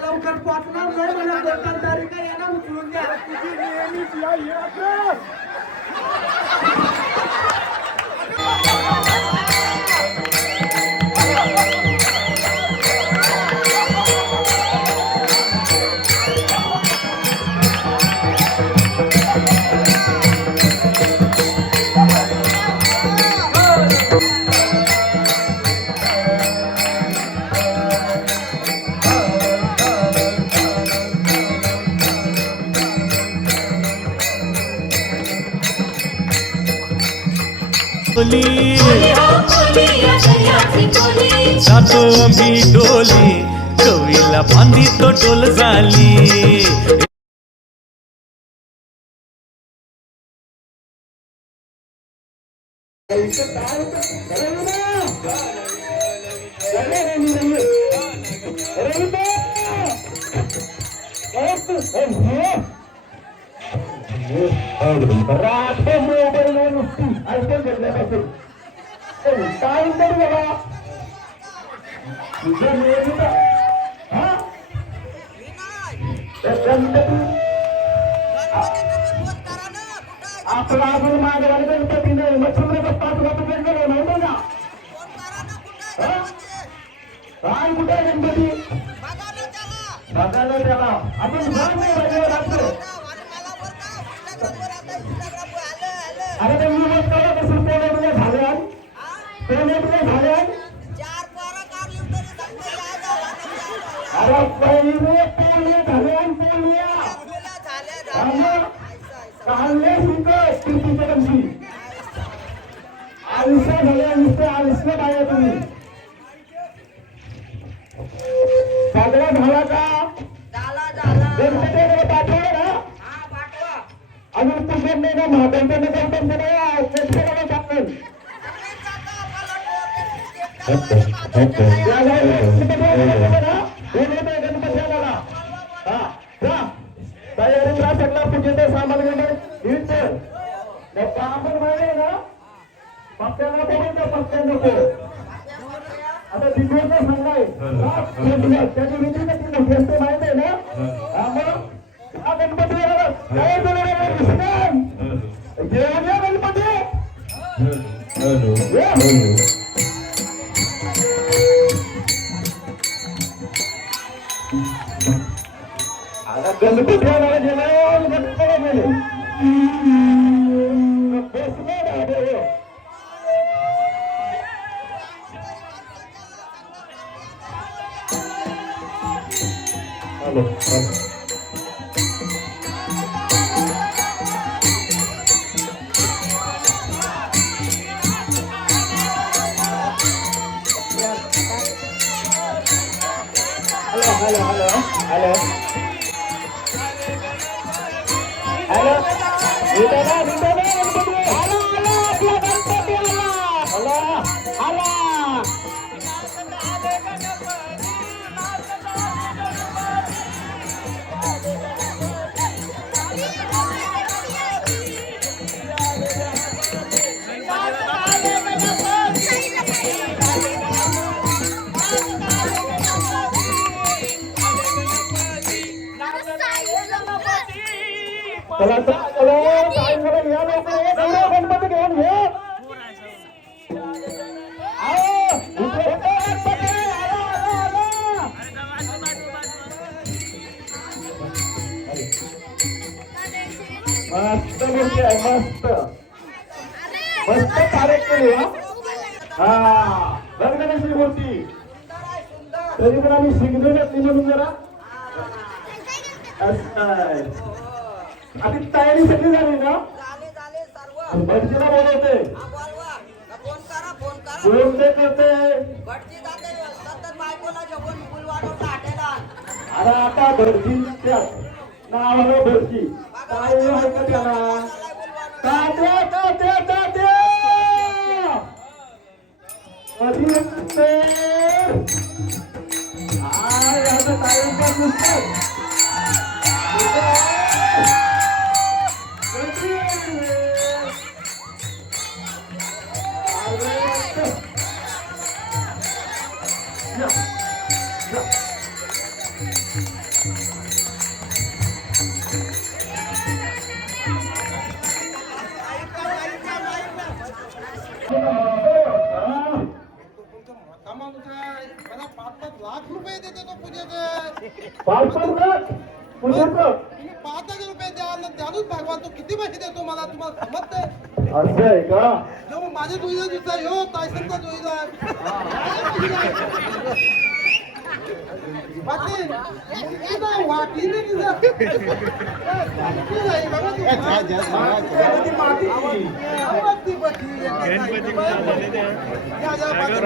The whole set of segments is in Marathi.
लवकर पोचणार नाही मला 2 तारीख येणार उचलून द्या तुझी नेहमीच जातो आम्ही डोली कवीला बांधी तो डोल झाली रात्र मोबाईल नुसती ऐकून घेतल्यापासून काय करू बाबा तुझं नियमित गणपती आपला अजून मागला गणपती नाही मग चंद्रका 5,000 रुपये नाही बघा काय कुठे गणपती बघायला त्याला आपण घर नाही रात्र अरे ते मी मत करा कसं पेमेंट झाले पेमेंट झाले अरे पहिले पेमेंट झाले काढले शिकत कीर्तीच्या कमशी आयुष्य झाले नुसते आयुष्य पाहिजे तुम्ही सगळं झाला का गणपतीकडे पाठवलं ना अजून पुष्कळ नाही ना महाराजांना गणपती नाही शेतकऱ्याला टाकलं तयारीला सगळा पूजेचा सामान घेऊन काम पण माहिती ना पक्ष्यांना बघून तर पक्ष्यां नको आता दिवस सांगाय त्याची विधी घेते माहिती आहे ना मग हा गणपती काय घेऊन या गणपती आता गणपती गेले गणपती घेऊन घे मस्त मूर्ती आहे मस्त मस्त कार्यक्रम केली हा गणगणेशची मूर्ती तरी पण आम्ही शिकलेलंच नाही म्हणून जरा असं आहे. आधी तयारी सगळी झाली ना झाले सर्व भटजीला बोलवते हा बोलवा फोन करा जेवण ते करते भटजी जाते सतत बायकोला जेवण फुलवाडवला हॉटेला अरे आता भटजीच्या नावाला भटजी काय आहे का त्याला तात्या तात्या तात्या कधी येते आय आता टाइमपास नुसतं मला 5-5 लाख रुपये देते तो पूजेचे. 5-5 लाख पुण्याचं तुम्ही 5,000 रुपये द्याल त्यानंच भगवान तो किती पैसे देतो मला तुम्हाला समजते. असं आहे का जो माझे जोईला दिसता हो टायसनचा जोईला पाटील मुलगी नाही वाटली नाही तिला. वाटली नाही बघा तू. ती मातीची. आवडती बसली. या, या, पाटील.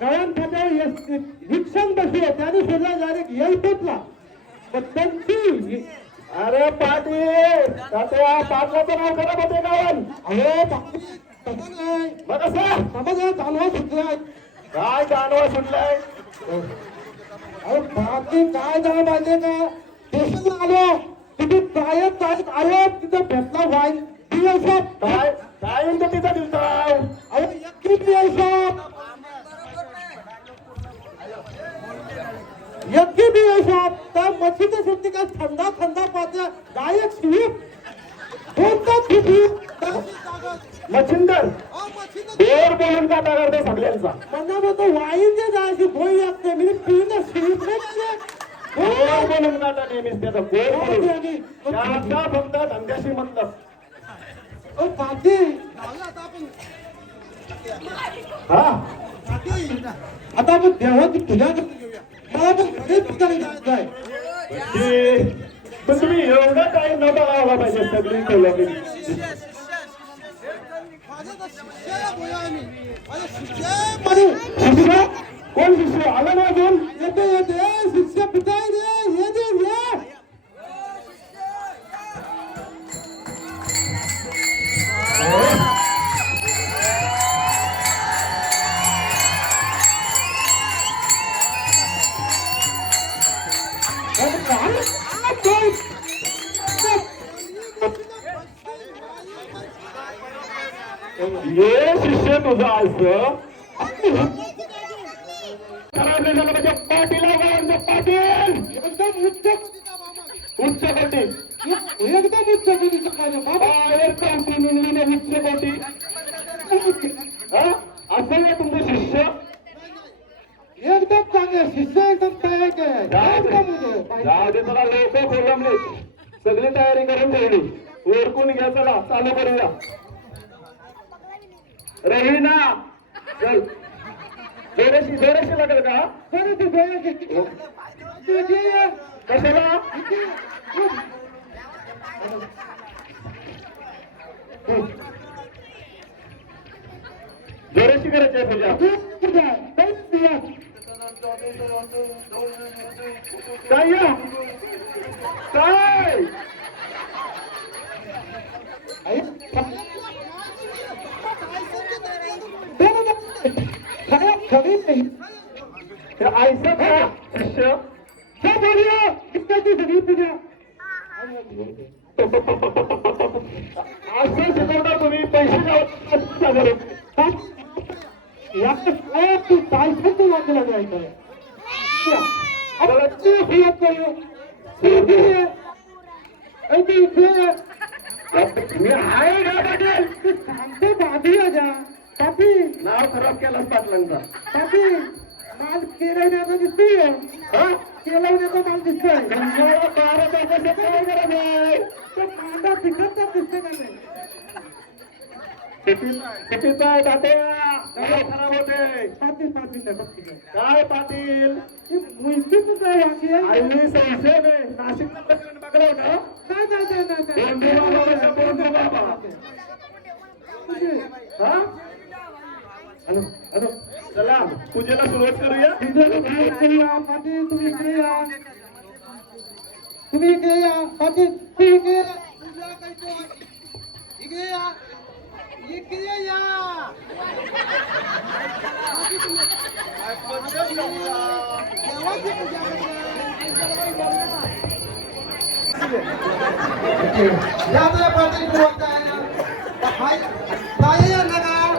कळण खात्यावर शिक्षण बसले त्याने सुद्धा डायरेक्ट येईतला पण त्यांची अरे पाटील तात्या पाटलाचं नाव खराब होते गावन मग कसं समज जानवा सुटलाय काय जानवा सुटलाय अरे पाटील काय झालं माहितीये का स्टेशनला आलो तिथे कायम आलो तिथं भेटला वाईन काय काय म्हणतो तिथं दिवसा अहो एकटी साहेब यज्ञ भी ऐसा त्या मच्छीच्या शेती काय थंडा थंडा पात्र गायक स्वीप कोणता किती मच्छिंदर गोर बोलून का करते सगळ्यांचा म्हणा मग तो वाईन जे जायची भोई असते मी पिणं स्वीप नाही गोर बोलून का नेहमीच त्याचा गोर बोलून त्या फक्त धंद्याशी म्हणतात ओ पाटी हा आता आपण देवाची पूजा करतो घेऊया मला पण घरीच ठिकाणी जायचं आहे पण तुम्ही एवढा टाइम नव्हता लावला पाहिजे सगळी ठेवलं की शिष्य कोण शिष्य आलं ना अजून येते येते शिष्य पिता ये दे ये ये शिष्य तुझा असं पाटील एकदम उच्च कोटी एकदम उच्च कोटीचं कार्य बाबा एकदम उच्च कोटी असं आहे तुमचं शिष्य एकदम चांगले शिष्य एकदम तयार जाऊ तुला लोक खोलमले सगळी तयारी करून ठेवली ओरकून घ्या चला चालू करूया रवीना चल जोराशी लागेल का कशाला जोराशी करायची आहे पूजा काय काय ऐसा का शिष्य क्या बोलिए कितनी सगळी पूजा असं शिकवता तुम्ही पैसे मी आहे का पाटील सांगते बाजूला जा पापी नाव खराब केलं पाटलांचा पापी माल केलवण्याचा दिसतोय केलवण्याचा माल दिसतोय काय गरज आहे तो कांदा पिकतच दिसते का नाही कितीचा आहे तात्या होते पाटील पाटील नाही पाटील काय पाटील मुलगीच आहे वाकी आहे. आईली संशय नाही नाशिक नंबर बघलं होतं बोंडू बाबा हा हॅलो हॅलो चला पूजेला सुरुवात करूया पाटील तुम्ही इकडे या तुम्ही इकडे या पाटील तुम्ही इकडे या. पूजा करतो. इकडे या इकडे या देवाची पूजा या पाटील बोलत आहे ना काय यांना का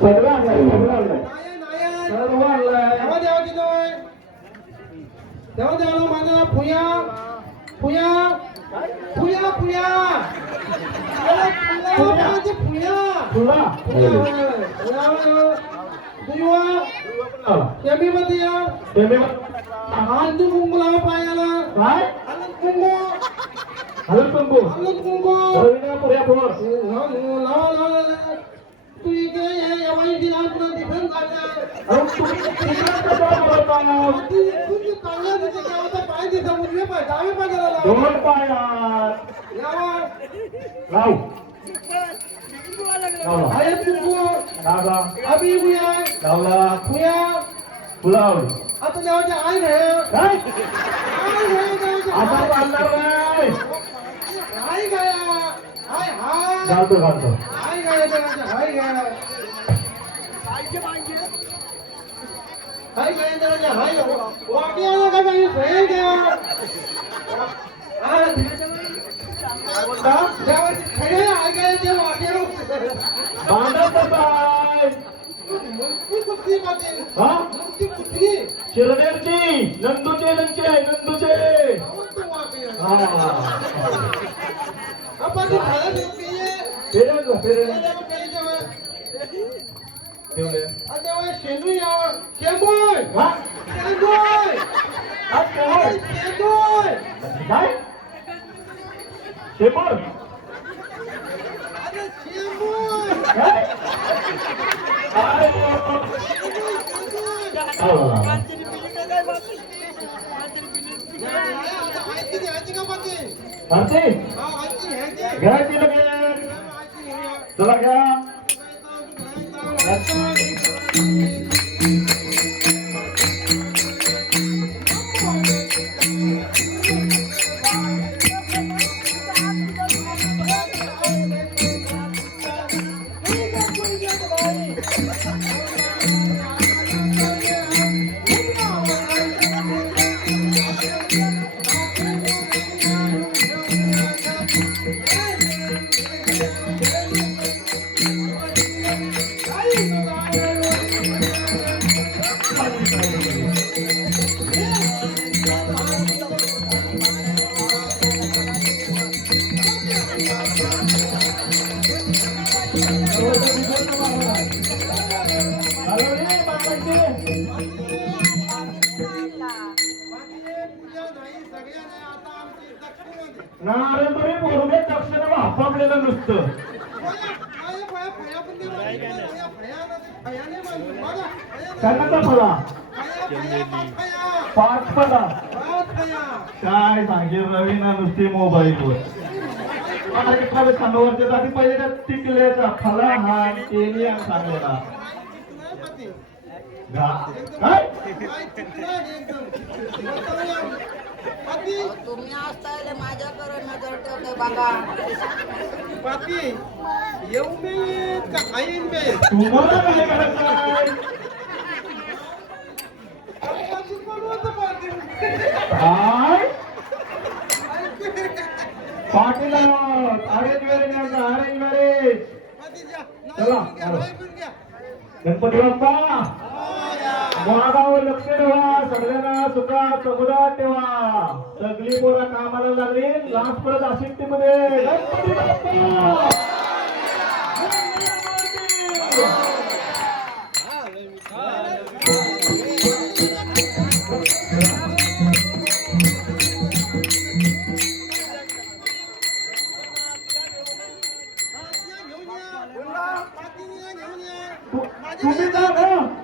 सगळं आणलंय सगळं आणलंय नाही सर्व आणलंय देवा देवा दिलोय देवा देवाला माझा फुया फुया फुया फुया फुया तुला मध्ये या हळद कुंकू लावा पायाला काय हळद कुंकू हळद कुंकू हळद कुंकू रवीना पुऱ्या पोर लावा लावा तू इकडे ये या माहिती लाव तुला दिसून जायचं तुझी चांगला दिसते तेव्हा पाय दिसा उजवे पाय डावे पाय जरा लावा दोन पायात लावा लाव लावला हळद कुंकू लावला अभी फुया लावला फुया फुलाव आता देवाच्या आई घ्या काय आई घ्या देवाच्या आता बांधणार नाही आई घ्या हाय हाय घालतो घालतो हाय घ्या देवाच्या हाय घ्या हाय घ्या देवाच्या हाय घ्या वाक्याला काय पाहिजे सोय घ्या देवाची खरे हाय घ्या ते वाक्याला बांधत काय मूर्ती कुठली पाटील हा मूर्ती कुठली शिरनेरची नंदूचे नंचे आहे नंदूचे आवडतो वाक्य हा आपण ते खायला पिये फिरेल फिरेल देवा पिये जेव्हा ठेवले तेव्हा शेंदू यावं शेंबूय हा शेंदूय आज काय शेंदूय काय शेपूर अरे शेंबूय काय काय घ्यायची लगेच चला घ्या नारंबरी बोलून दक्षिण हापापलेलं नुसतं कशाचा फळा पाच फळा काय सांगेल रवीना नुसते मोबाईलवर मार्केटमध्ये खांडवरच्या जाती पहिले त्या टिकल्याचा फळा हा केली सांगलेला काय तुम्ही असताय माझ्याकडे नजर ठेवते बघा पाती येऊ मी का आईन मी तुम्हाला काय करायचं काय Patil arrange marriage arrange marriage चला गणपती बाप्पा गावावर लक्ष ठेवा सगळ्यांना सुखात समुदाय ठेवा सगळी पोरं कामाला लागली लास्ट परत आशिकतीमध्ये गणपती बाप्पा तुम्ही जा ना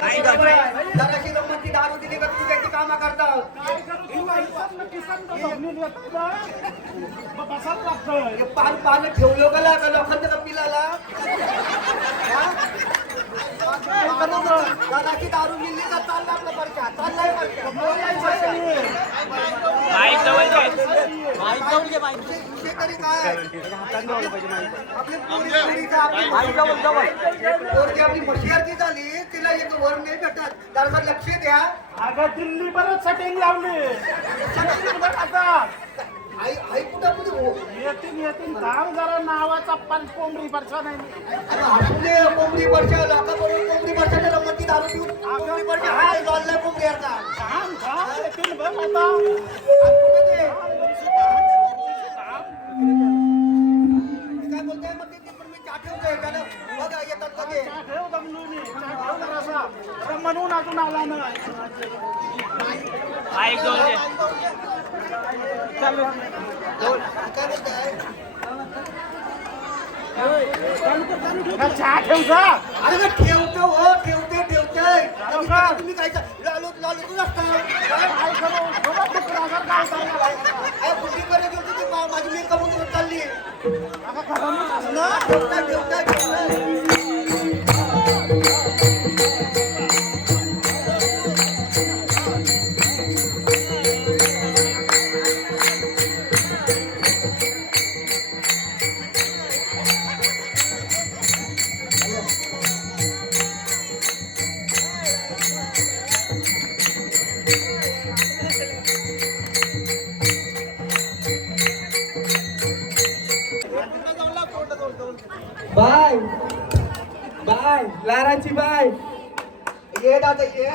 जराशी गंमतची दारू दिली का तू त्याची कामं करतात पान ठेवलो का लोकांचं का पिलाला जराशी दारू मिळली का चालला आपला परचा चाललाय तरी काय आपली आपली मशियारकी झाली तिला एक वर नाही भेटत जरा लक्ष द्या अगं दिल्ली बरंच सेटिंग लावली आता आई आई कुठं कुठे हो येतील थांब जरा नावाचा पण कोंबडी परछा नाही आपले कोंबडी वर्षा लोकांकडून कोंबडी वर्षाच्या लोकांची दारू पिऊन कोंबडी वर्षा हा चाललाय कोंबडी याचा थांब थांब येतील बघ आता काय बोलताय मग ते पण मी चहा ठेवतोय त्याला बघा येतात कधी ठेव दमलुनी ठेव जरासा म्हणून अजून आला नाही काय बोलताय चहा ठेव जा अरे का ठेवतो हो ठेवतोय तुम्ही काय लालू असता बुद्धीपर्यंत गेली ती माझी मी कमवून चालली ठेवताय बाय बाय लाराची बाय ये दादा ये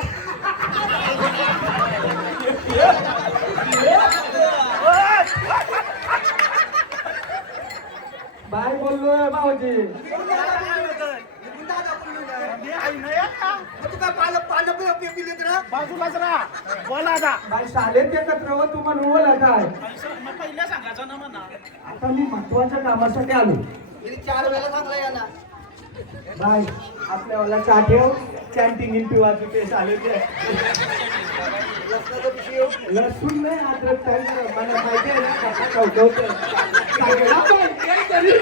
बाय बोललोय भाऊजी बाजूलाच राहा बोला आता बाय शाळेत एकत्र हो तू म्हणून बोला काय पहिल्या सांगायचं ना म्हणा आता मी महत्वाच्या कामासाठी आलो 4 वेळा सांगला या ना बाय आपल्या वाला चहा ठेव कॅन्टीन पिवाची पेस आले ते लसणाचा पिशवी येऊ लसूण नाही अद्रक काय मला माहिती आहे ना कसा ठेवतो सगळा माहिती तरी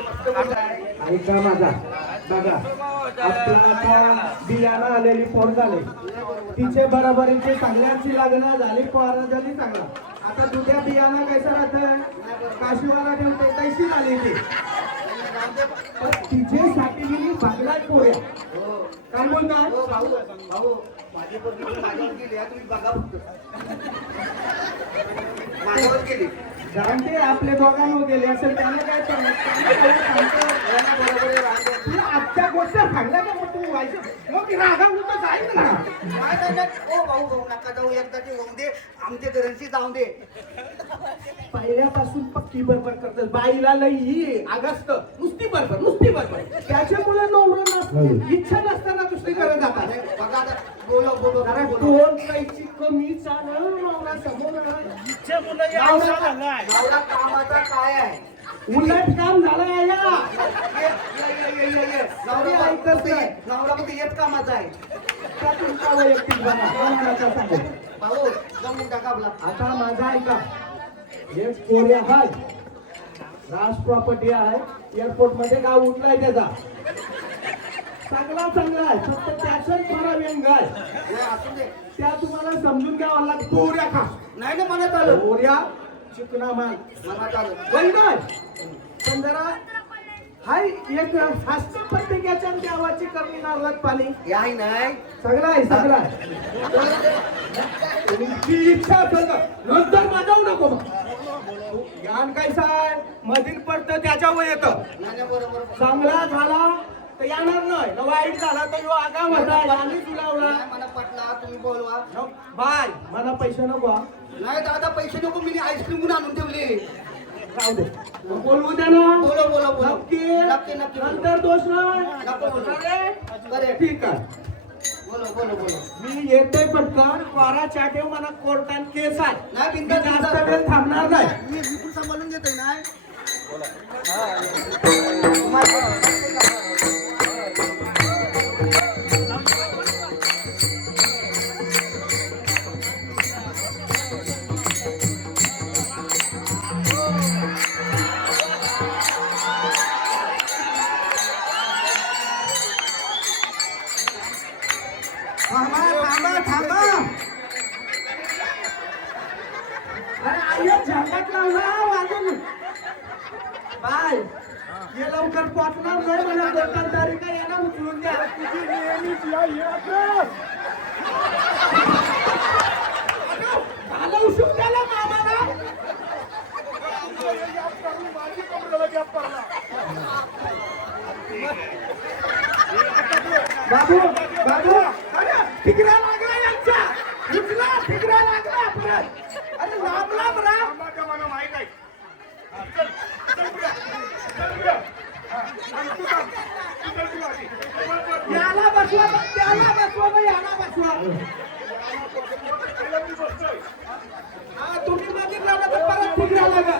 ऐका माझा बघा आपल्याला बियाणं आलेली फोन झाले तिचे बरोबरीचे चांगल्याची लग्न झाली पोरं झाली चांगला आता दुध्या बियाणं कैसा राहत काशीवाला ठेवते कैसी झाली ती पण तिच्यासाठी मी बघला पोया काय बोलताय भाऊ माझी पोरगी माझ्यावर गेली हा, तुम्ही बघा फक्त माझ्यावर गेली जाणते आपले दोघांवर गेले असेल त्याने काय तुला आजच्या गोष्ट सांगल्या का मग तुम्ही व्हायचं मग ती रागा उलट जाईल ना काय करणार? ओ भाऊ भाऊ नका जाऊ एकदा ते होऊ दे आमच्या घरांशी जाऊ दे पहिल्यापासून पक्की बरोबर करतात बाईला लई ही आगस्त नुसती बरोबर त्याच्यामुळे नवरं नसतं इच्छा नसताना दुसरी करत जातात बघा आता बोलो जरा दोन पैची कमी चालू नवरा समोर नवरा कामाचा काय आहे उलट काम झालं या नवरा ऐकत नवरा फक्त येत कामाचा आहे त्या तुमचा वैयक्तिक बना कोणाचा सांगू भाऊ जमून टाका आपला आता माझा ऐका हे पोऱ्या हात राज प्रॉपर्टी आहे, एअरपोर्ट मध्ये गाव उठलाय त्याचा. चांगला आहे, फक्त त्याच्याच थोडा व्यंग आहे. हे असू दे. त्या तुम्हाला समजून घ्यावं लागतं. पोऱ्या खा नाही ना मनात आलं. पोऱ्या चिकना माल मनात आलं. वही नाही, पण जरा हाय एक हास्य प्रत्येकाच्या देवाची कमी नारळात पाणी हे आहे नाही. सगळं आहे. तुमची इच्छा असेल तर नंतर मागावू नको मग. ज्ञान कैसा आहे, मधील पडतं त्याच्यावर येतं. नाही बरोबर. चांगला झाला तर येणार नाही, न वाईट झाला तर यो आगाव होता आणि तुलावला. नाही मला पटला, तुम्ही बोलवा. बाय मला पैसे नको हा. नाही दादा पैसे नको, मी आईस्क्रीम आणून ठेवली. राहू दे, मग बोलवू द्या ना. बोलो. नक्की नंतर दोष नाही. नको बोलू. बरे ठीक आहे. बोलो. मी येते पटकन. वारा चाटेव मला कोर्टात केस आहे. नाही मी बिंदास जास्त वेळ थांबणार नाही. मी विपुल सांभाळून घेतोय ना. थांबा. अरे आयो झंडात लावला वाजून. बाय ये लवकर पोचणार नाही, मला दोन तारीख याला उचलून द्या. तुझी नेहमीच झालं उशीर त्याला मामाला. बाबू अरे ठिकरा लागला यांचा. उचला, ठिकरा लागला आपला. अरे लांब राम. मला माहित आहे. याला बसवा मग त्याला बसवा मग याला बसवा. हा तुम्ही बघितला ना तर परत ठिकरा लागा.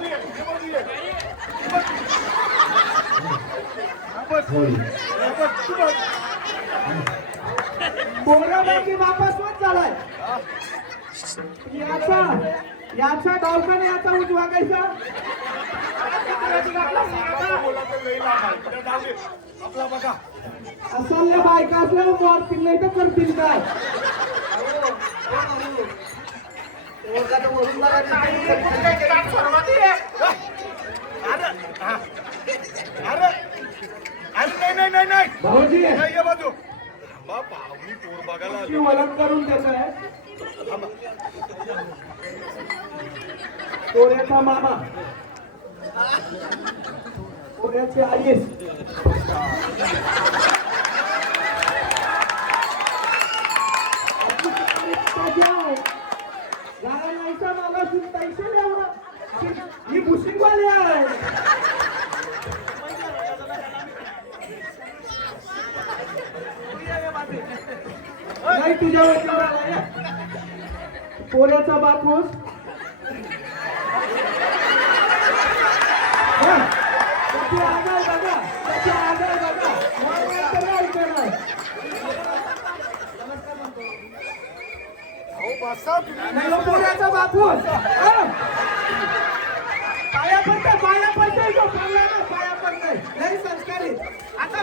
बोराबाजी वापस झालाय. याचा डावकाने याचा उजवा कैसा. आपला बघा असल्या बायका असल्यावर मारतील नाही तर करतील काय. नाही भाऊजी ये बाजू बापा मी पोर बघायला ती ओळख करून देत आहे. पोऱ्याचा मामा, पोऱ्याची आईस. ही भुशिंगवाली आहे. नाही तुझ्या वरच्यावर आलाय. पोऱ्याचा बापूस त्याची आगाय बघा. नाही हो, पोऱ्याचा बापूस. पाया पडतोय तो चांगला ना, पाया पडतोय नाही संस्कारी. आता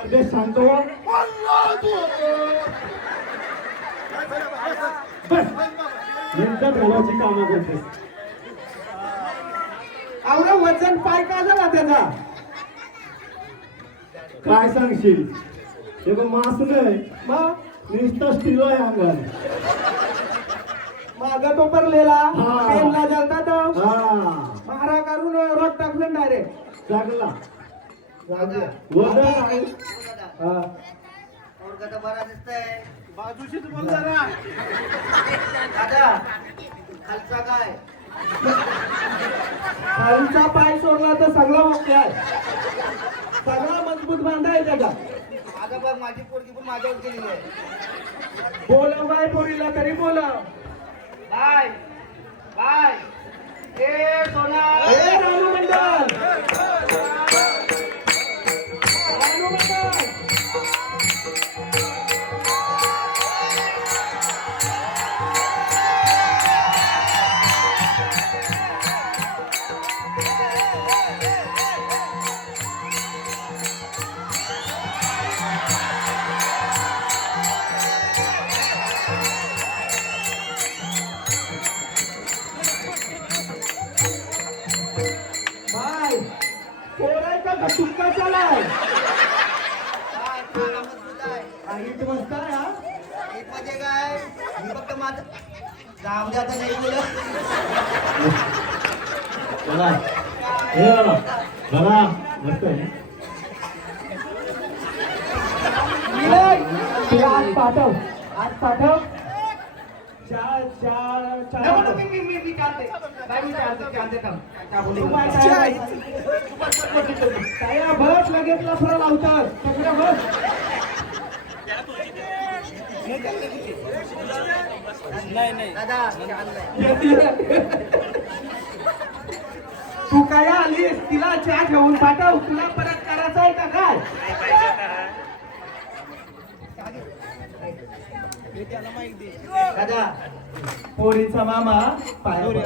परदेश सांगतो घालायची कामं करते. आवडा वजन पाय का झाला त्याचा. काय सांगशील. हे बघ मास नाही मग नुसता स्टील आहे अंगात. मागा तो परलेला पेनला जाता तो मारा करून रोड टाकलं डायरेक्ट जागला. वजन आहे. बरा दिसतंय. बाजूशीच बोल जरा. दादा खालचा काय. खालचा पाय सोडला तर सगळा ओके आहे. सगळा मजबूत बांधा आहे त्याचा. माझा बघ माझी पोरगी पण माझ्यावर गेलेली आहे. बोलव बाय पोरीला तरी बोलव. बाय ए सोना. रानू मंडळ. रानू मंडळ. बाय पोरायचा का तुक्का चालाय काय काका मजबूत आहे इट मस्त आहे हा मध्ये काय मी फक्त माझं जाऊ द्या आता नाही बोलत चला हे बघा मस्त आहे तिला आज पाठव मी काढते काय मी काढते काय बस लगेच लफडा लावतात सगळं बस दादा तू काय आलीस तिला चहा घेऊन पाठव तुला परत करायचं आहे का काय दादा पोरीचा मामा पायावर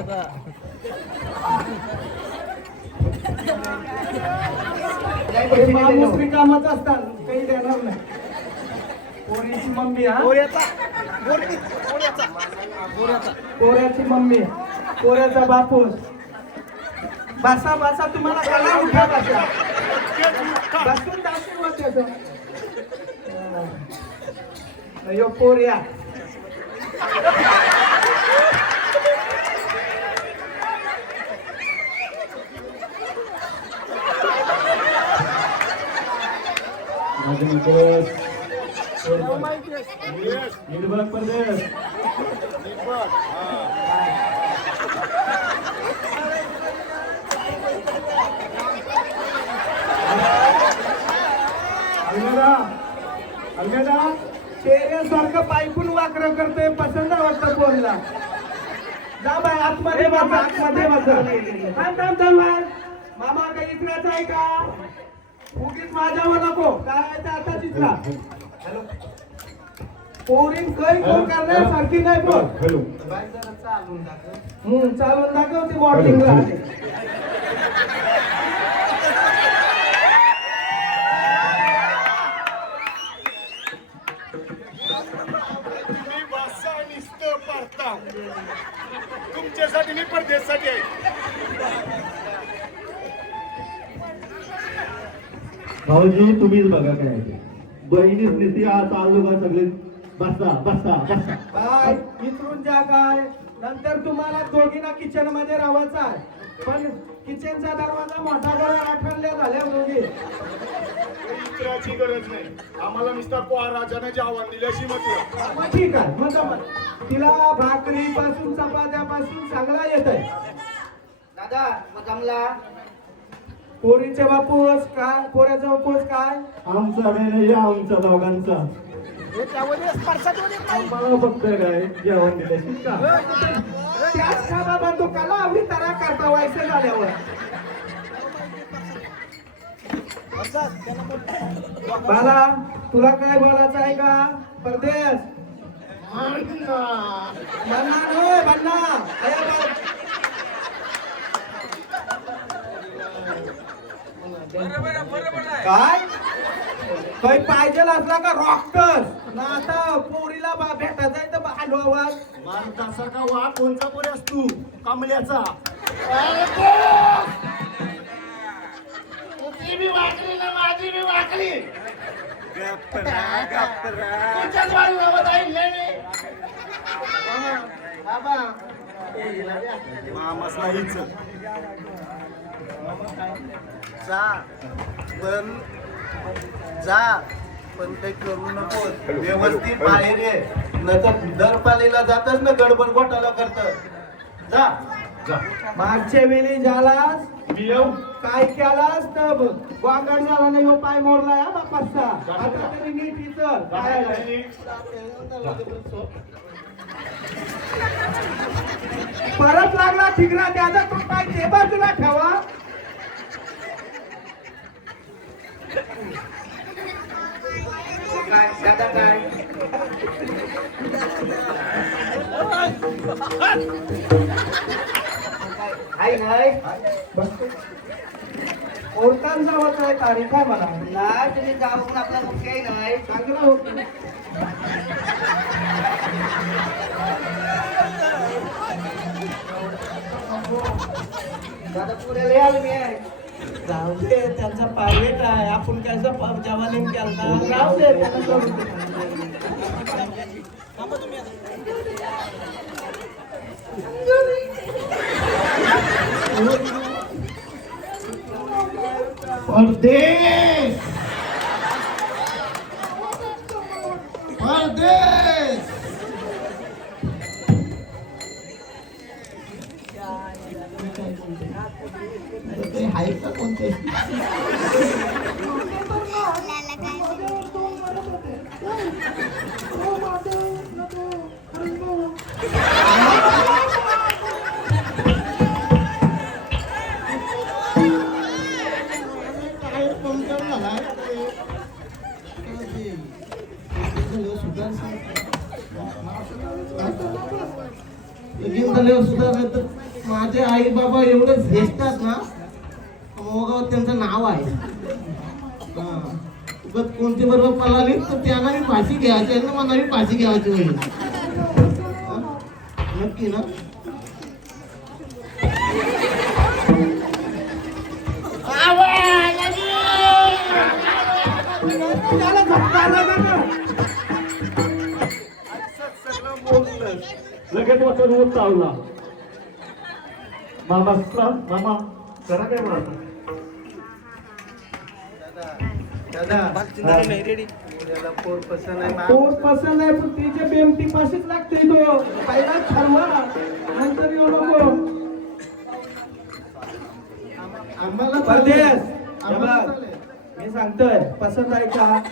माणूस रिकामच असतात काही देणार नाही पोरीची मम्मी हा पोऱ्याची मम्मी पोऱ्याचा बापूस बसा बसा तुम्हाला कला उठा बसा बसून दाखव त्याचं अयो पोऱ्या निर्भर परदेश अलमेदा चेहऱ्यासारखं पायपून वाकडं करतोय पसंत वाटतं पोरीला जा बाय आतमध्ये बसा आतमध्ये बसा थांब बाय मामा काही इकरायचं आहे का उगीच माझ्यावर नको काय आता चित्रा पोरीन काही कोण करण्यासारखी नाही पण चालून दाखव ती मॉडेलिंग राहते तुमच्यासाठी मी परदेशासाठी आहे भाऊजी तुम्हीच बघा काय आहे ते. बहिणीच नेती चालू का सगळे बसा बसा बसा काय इथून जा काय नंतर तुम्हाला दोघींना किचन मध्ये राहायचं आहे पण किचनचा दरवाजा मोठा करून आठवल्या झाल्या दोघी इतराची गरज नाही आम्हाला मिस्टर पवार राजाने जे आव्हान दिले अशी म्हटलं मग ठीक आहे मग जमत. तिला भाकरी पासून चपात्यापासून चांगला येत आहे दादा मग जमला पोरीचे बापूस काय पोऱ्याचा बापूस काय आमचा नाही आमचा दोघांचा आम्हाला फक्त काय जेवण दिल्याशी का त्याच खाबा बंदुकाला आम्ही तरा करता व्हायचं झाल्यावर बाला तुला काय बोलायचं आहे का परदेश बन्ना होय बन्ना काय काही पाहिजे असला का रॉक्टर्स ना आता पोरीला भेटायचं आहे तर आलो आवाज माणसासारखा वा कोणचा पोरी असतो कमल्याचा तुझी बी वाकली ना माझी बी वाकली तुझ्याच वाढीवर जाईल नाही बाबा मामाच नाहीच जा पण काही करू नको व्यवस्थित बाहेर ये नंतर दरपालीला जातच ना गडबड घोटाळा करत जा मागच्या वेळी झालास काय केलास तर वागड झाला नाही हो पाय मोडला या बापाचा आता तरी नीट इचल परत लागला ठिकरा त्याचा तो पाय ते बाजूला ठेवा काय दादा काय हाय नाही ओळखांचा होत आहे तारीख काय मला नाही तुम्ही जाऊन आपला मुख्य नाही चांगलं होत दादा पुण्याला याल मी आहे. जाऊ दे त्यांचा प्रायव्हेट आहे आपण कसं जवानीम केला राहू दे त्यांना सोडून दे. परदेश परदेश ते आहेत का कोणते माझे आई बाबा एवढे श्रेष्ठात ना मोगावर त्यांचं नाव आहे कोणती बरोबर पळाली तर त्यांना मी फाशी घ्यायची आणि मला मी फाशी घ्यायची होईल नक्की ना लगेच वाटत रोज चावला मामा मामा करा काय म्हणा पोर पसंत आहे पण तिच्या बेमटी पाशीच लागते तो पहिला ठरवा नंतर येऊ नको आम्हाला परदेश मी सांगतोय पसंत आहे का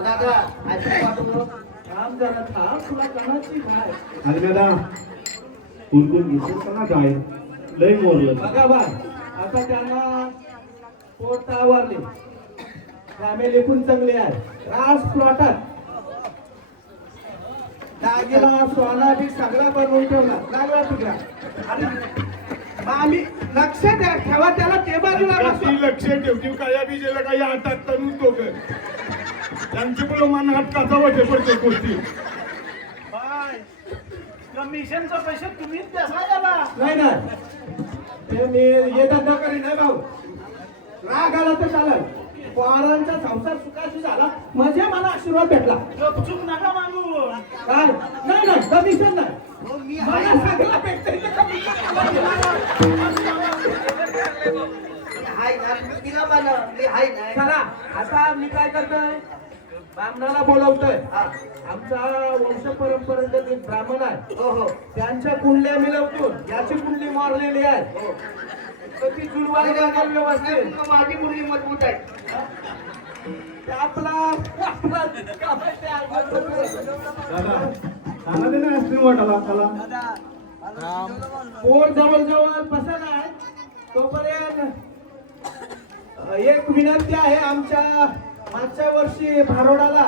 दादा आईस्क्रीम पाठवतो. थांब जरा थांब तुला कणाची काय आणि दादा कुरकुर घेतो ना काय लय मोरलं बघा बा आता त्यांना पोट आवरले फॅमिली पण चांगली आहे रास प्लॉटात दागिना सोना बी सगळा बनवून ठेवला लागला तुझ्या आणि मग आम्ही लक्ष द्या ठेवा त्याला ते बाजूला बसवा. लक्ष ठेवतील काय बीजेला काही हातात तनून दोघं त्यांचे पण मान हात काचा वाटे पडते गोष्टी कमिशनचा पैसे तुम्हीच द्या नाही ना ते मी येतात नकारी नाही भाऊ राग आला तर चालेल पोरांचा संसार सुखाची झाला म्हणजे मला आशीर्वाद भेटला चूक नका मागू काय नाही नाही कमिशन नाही मला सगळं भेटतं इथं commission हाय ना तिला मला मी हाय ना चला आता मी काय करतोय ब्राह्मणाला बोलवतोय आमचा वंश परंपरेचा जे ब्राह्मण आहे हो हो त्यांच्या कुंडल्या मिळवतो याची कुंडली मारलेली आहे तर ती जुळवायला लागेल व्यवस्थित माझी मुलगी मजबूत आहे ते आपला काम आहे, ते आपण दादा खाना दे ना आईस्क्रीम वाटाला आपल्याला पोट जवळ पसंत आहे तोपर्यंत एक विनंती आहे आमच्या मागच्या वर्षी भारोडाला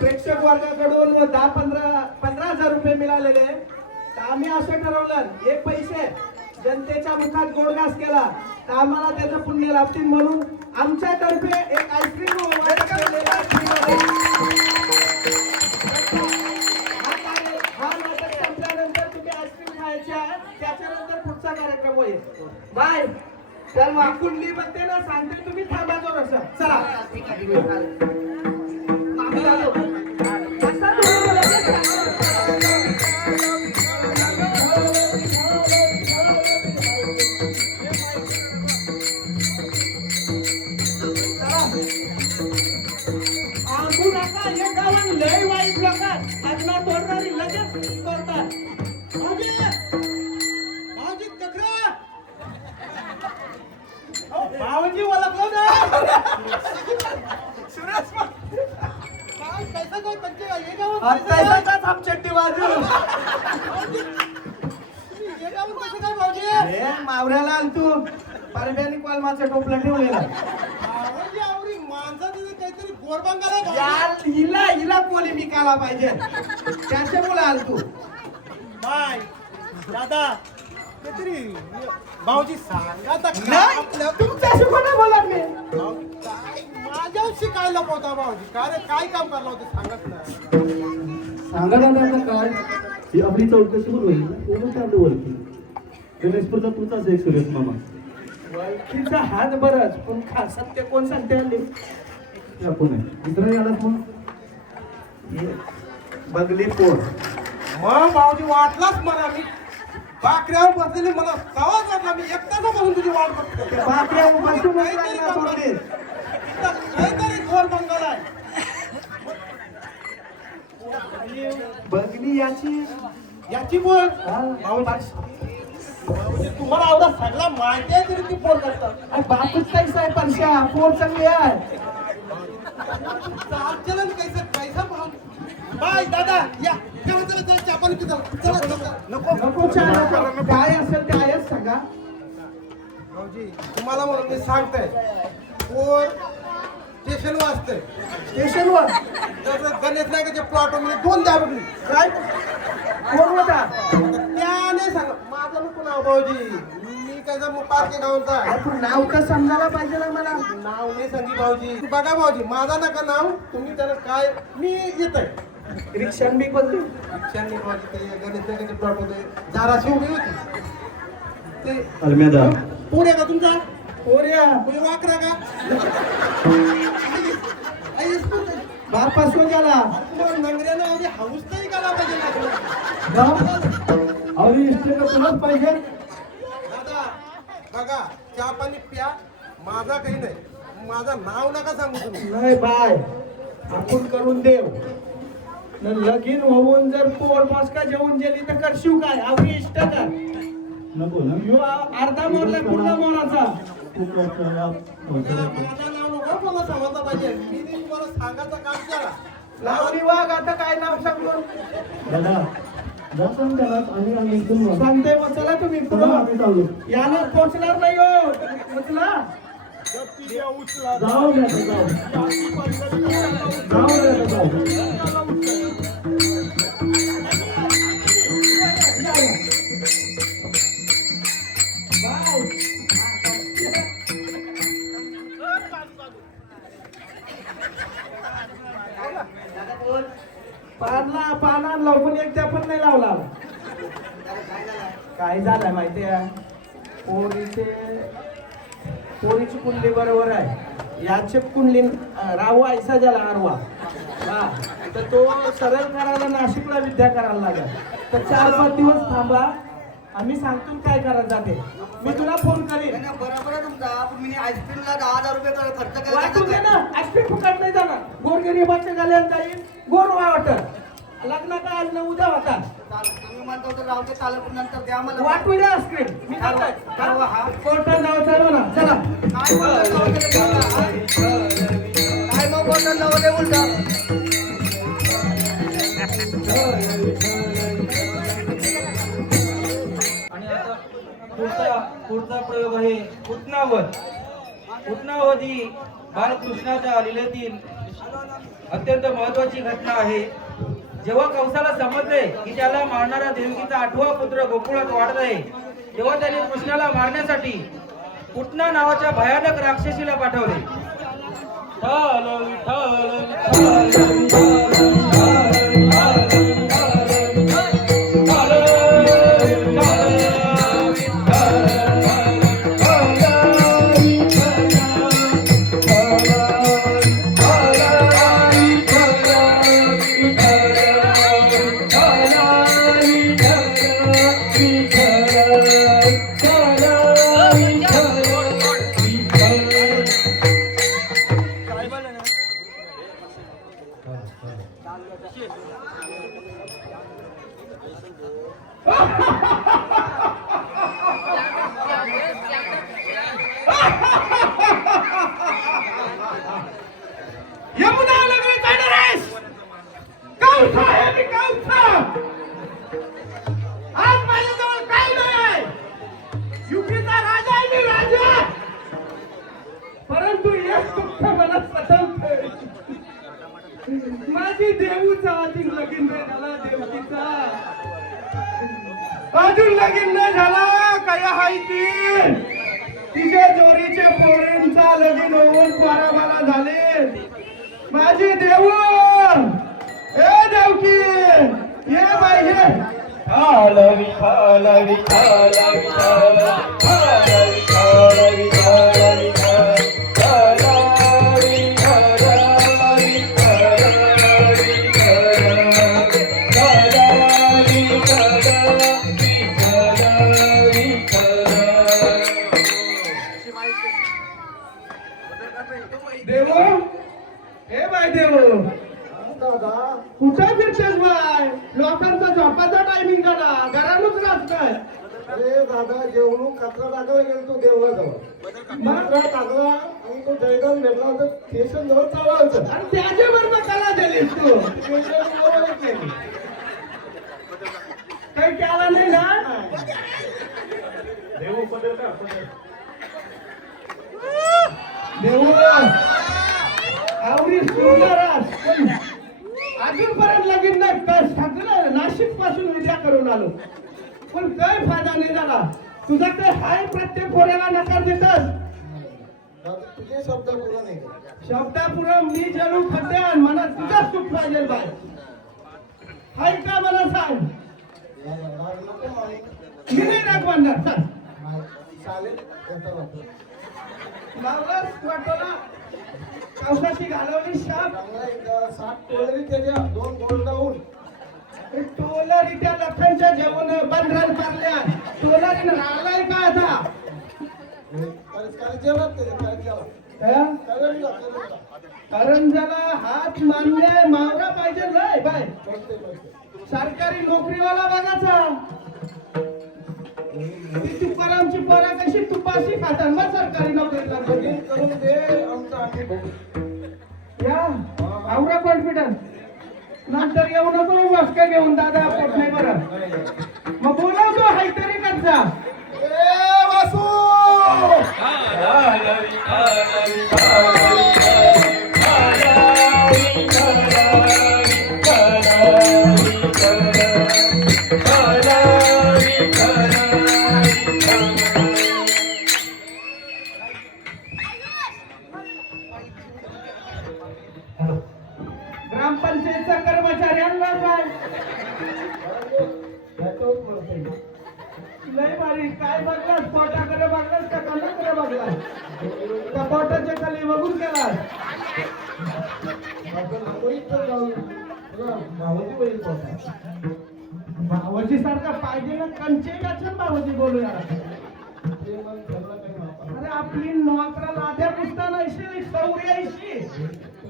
प्रेक्षक वर्गाकडून 15,000 रुपये मिळालेले तर आम्ही असं ठरवलं एक पैसे जनतेच्या मुखात गोडगास केला तर आम्हाला त्याचं पुण्य लाभतील म्हणून आमच्यातर्फे एक आईस्क्रीम हा नाटक संपल्यानंतर तुम्ही आईस्क्रीम खायची आहे त्याच्यानंतर पुढचा कार्यक्रम होईल बाय तर मग कुंडली बघते ना सांगते तुम्ही थांबा जरासं. चला ठीक आहे ठीक आहे चालेल. मामी आलो. असा तुम्ही लगेच सांगा. आगू नका हे गावात लय वाईट लोक लग्न तोडणारी लगेच करतात भाऊजी ओळखलं ना पैसाचाच हापचट्टी बाजू हे मावऱ्याला आल तू परब्यानी कॉलमाचं टोपलं ठेवलेलं हिला हिला कोणी विकायला पाहिजे त्याच्यामुळे आल तू दादा काहीतरी भाऊजी सांगा तुमच्याशी कोणा बोलत मी माझ्याशी काय लपवता भाऊजी काय रे काय काम करला होतं सांगत नाही सांगा दादा आता काय ही आपली चौकशी पण होईल कोण आपलं वरती गणेशपूरचा तुमचाच एक सुरेश मामा वळखीचा हात बरंच पण खासात ते कोण सांगते आले हे आपण आहे दुसरा गाडात मग बगली पोर मग भाऊजी वाटलाच मला मी बाकऱ्यावर बसलेली मला सवाज वाटला मी एकटाच तुझी वाट बघतो त्या बाकऱ्या बसून काहीतरी बंगाल. काहीतरी घोर बंगाल आहे बगली याची बोल भाऊजी तुम्हाला एवढा सगळा माहिती आहे तरी ती बोल करतात बापूच काही साहेब परश्या पोर चांगली आहे चलन कैसा पाहून बाय दादा या चला चला चला चापानी पिता चला चला नको नको चहा नको. काय असेल ते आहेच सांगा भाऊजी तुम्हाला म्हणून मी सांगतोय पोर स्टेशन वाजतंय स्टेशनवर गणेश नायकाच्या प्लॉट मध्ये 2 द्या बघली काय कोण होता त्याने सांग माझं नको नाव भाऊजी मी काय मग पारखे गावचा तू नाव तर समजायला पाहिजे ना मला नाव नाही सांगी भाऊजी बघा भाऊजी माझा नका नाव तुम्ही त्याला काय मी येत आहे रिक्षान बी कोणती रिक्षांनी भाऊजी ते गणेश नायकाच्या प्लॉट मध्ये जाराशी उभी होती ते अलमेदा पुढे का तुमचा पोऱ्या तुम्ही वाकरा का बापासून गेला नंगऱ्यानं अवधी हाऊस तरी करायला पाहिजे ना अरे इष्ट तुलाच पाहिजे दादा बघा चहा पाणी प्या माझा काही नाही माझं नाव नका सांगू तुम्ही नाही बाय आपण करून देव न लगीन होऊन जर पोर मस्का जेवून गेली तर करशीव काय आवडी इष्ट कर नको ना यो अर्धा मोरला पुढला मोराचा माझं नाव नको मला समजलं पाहिजे मी तुम्हाला सांगायचं काम केला लावणी वाघ आता काय नाव सांगतो दादा जाऊन त्याला आणि आम्ही इथून मग. सांगते मग चला तुम्ही चला, आम्ही चाललो यानं पोचणार नाही हो उचला जाऊ द्या जाऊ पाना लवकर एकदा पण नाही लावला काय झालं माहितीये पोरीची कुंडली बरोबर आहे याची कुंडली राहू ऐसा झाला आरवा हा तर तो सरळ करायला नाशिकला विद्या करायला लागेल तर 4-5 दिवस थांबा आम्ही सांगतो काय करायला जाते मी तुला फोन करेन बरोबर आहे तुमचा पण मी आईस्क्रीमला 10,000 रुपये खर्च वाटून दे करायला ना आईस्क्रीम फुकट नाही जाणार गोरगरिबाच्या गाल्यात जाईल गोड वाटत लग्न काय आज ना उद्या होता तुम्ही म्हणतो तर राहू दे चालत पण नंतर द्या मला वाटू द्या आईस्क्रीम मी करतोय कोर्टात जायचं म्हणा चला काय मग बोलतात नवले उलट आणि आता पुढचा प्रयोग आहे उटनावध ही बालकृष्णाच्या लीलेतील अत्यंत महत्वाची घटना आहे. जेव्हा कंसाला समजले की त्याला मारणारा देवकीचा 8वा पुत्र गोकुळात वाढत आहे तेव्हा त्याने कृष्णाला मारण्यासाठी पुतना नावाच्या भयानक राक्षसीला पाठवले. विठ्ठल विठ्ठल यमुना लगवी जाणार आहेस कौसा आहे मी कौसा आज माझ्याजवळ काही नाही आहे युपीचा राजा आहे मी राजा परंतु एक दुःख मला सतवतंय माझी देऊचा अजून लगीन नाही झाला देवकीचा अजून लगीन नाही झाला काय हाय ती तिच्या जोरीचे पोरींचा लगीन होऊन 12 झाले माझी देऊ ए देऊ की ये पाहिजे विठ्ठल विठ्ठल विठ्ठल विठ्ठल विठ्ठल विठ्ठल देव हे बाय देव दादा कुठं फिरतेस बाय लोकांचा झोपाचा टायमिंग झाला घरानच राहतोय अरे दादा जेवणूक कचरा टाकायला गेलो तो देवळाजवळ कचरा टाकला आणि तो जयगाव भेटला होता स्टेशन जवळ चालला होता आणि त्याच्या बरोबर कला दिलीस तू काही केला नाही ना देव पडेल का देव आवडी सुंदरास पण अजूनपर्यंत लगीन नाही कस टाकलं नाशिक पासून विद्या करून आलो पण काही फायदा नाही झाला तुझा काय हाय प्रत्येक पोऱ्याला नकार देतस तुझे शब्द पूर्ण नाही शब्दापुरं मी जणू खड्ड्यान मला तुझा सुख पाहिजे बाय हाय का मला सांग मी नाही राग बांधणार सांग चालेल लावलास वाटोला पावसाची घालवली शाप सात टोळी त्याच्या दोन गोल लावून टोलरी त्या लखनच्या जेवण बंधरात मारल्या टोलरीनं राहिलाय का आता करंजाला हात मानले मावरा पाहिजे नाही बाय सरकारी नोकरीवाला बघायचा ती तुकारामची पोरा कशी तुपाशी खातात मग सरकारी नोकरीला करून दे आमचा आम्ही बघू या आवरा कॉन्फिडन्स नंतर येऊ नको वासका घेऊन दादा पोट नाही बरं मग बोलावतो हायतरी करता वासू ग्रामपंचायतचा कर्मचाऱ्यांना काय लय भारी काय बघलास पोटाकडे बघलास का कणाकडे बघलास का पोटाच्या खाली बघून गेलास भावाजी सारखा पाहिजे ना कंचे गाच्या भावाजी बोलूया अरे आपली नोकरा लाद्या पुसता नाही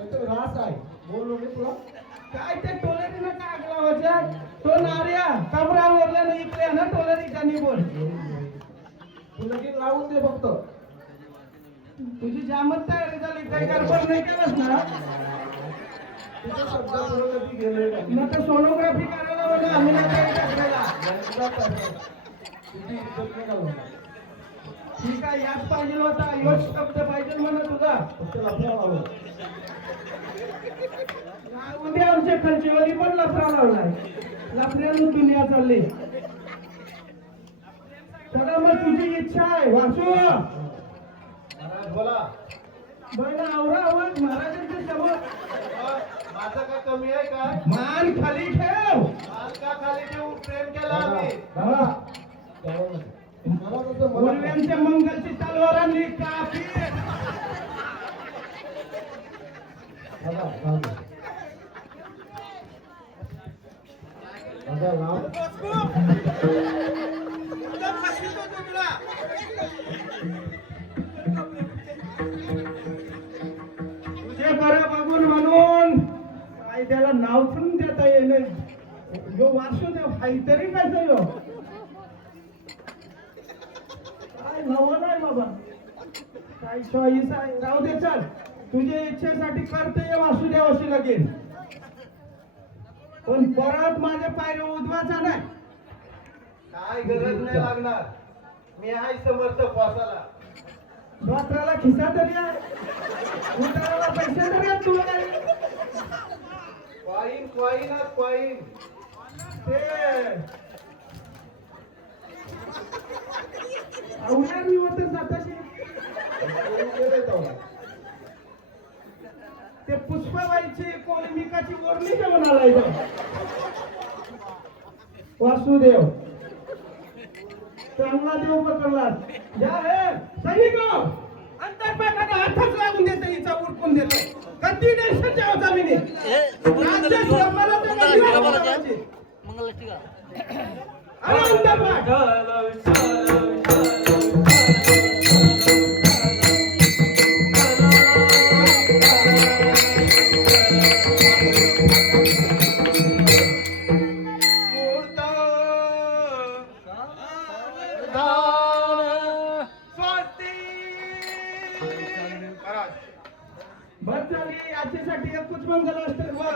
84 रास आहे बोललो मी तुला काय ते टोलरीनं कागला होत्या तो नार्या कमरावरला इकल्या ना टोलरी त्यांनी बोल तू लगीन लावून दे फक्त तुझी जामत तयारी झाली काही गडबड नाही केलास ना तुझे शब्द पूर्ण गेले मग तर सोनोग्राफी करायला बोला आम्ही नाही काही टाकायला तुझी इज्जत नाही घालवणार ठीक आहे याच पाहिजे होता योच शब्द पाहिजे म्हणा तुझा फक्त लफडा लावलं उद्या आमच्या खर्चेवाली पण लफडा लावलाय लफड्यानं दुनिया चालली तर मग तुझी इच्छा आहे वाचू बोला बरं आवरा आवाज महाराजांच्या समोर माझं का कमी आहे का मान खाली ठेव का खाली ठेवून प्रेम केला आम्ही मला तसं मुलव्यांच्या मंगलची तलवारांनी कापी तुझे बरं बघून म्हणून काय त्याला नाव पण देता येईल यो वासू देव काहीतरी कसं यो काय नवं नाही बाबा काय चॉईस आहे राहू दे चल तुझ्या इच्छेसाठी कर्तव्य वासुदेवाशी लागेल पण परत माझ्या पायऱ्या उद्वाचा नाही काय गरज नाही लागणार मी आहे समर्थ फासाला डॉक्टराला खिसा तरी आहे उतराला पैसे तरी आहेत तुला काही क्वाईन क्वाईन क्वाईन ते आवड्या मी होते जाताशी ते पुष्पाबाईची कोलिमिकाची ओरणी घेऊन आलाय तो वासुदेव चांगला देव पकडलास. या रे सैनिक अंतर्पाठाला हातच लागून देते, हिचा उरकून देतो. कधी नाही जाऊ जमिनी राज्य श्रमाला तर कधी नाही लावायची. अरे अंतर्पाठ बस झाली. याच्यासाठी एकूच मंगल असते बस.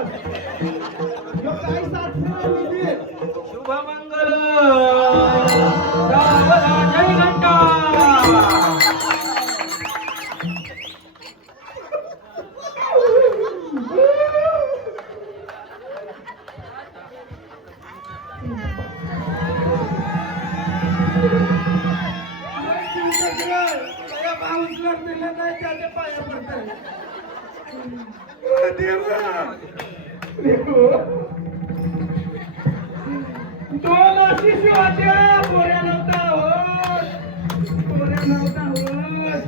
ह्यो काय साथ फिरवली. शुभमंगल गावाला जय घंटा. बाउन्सर दिलं नाही त्याच्या पाया पडतात. दोन अशी शिवाच्या पोऱ्या नव्हता होत. पोऱ्या नव्हता होत.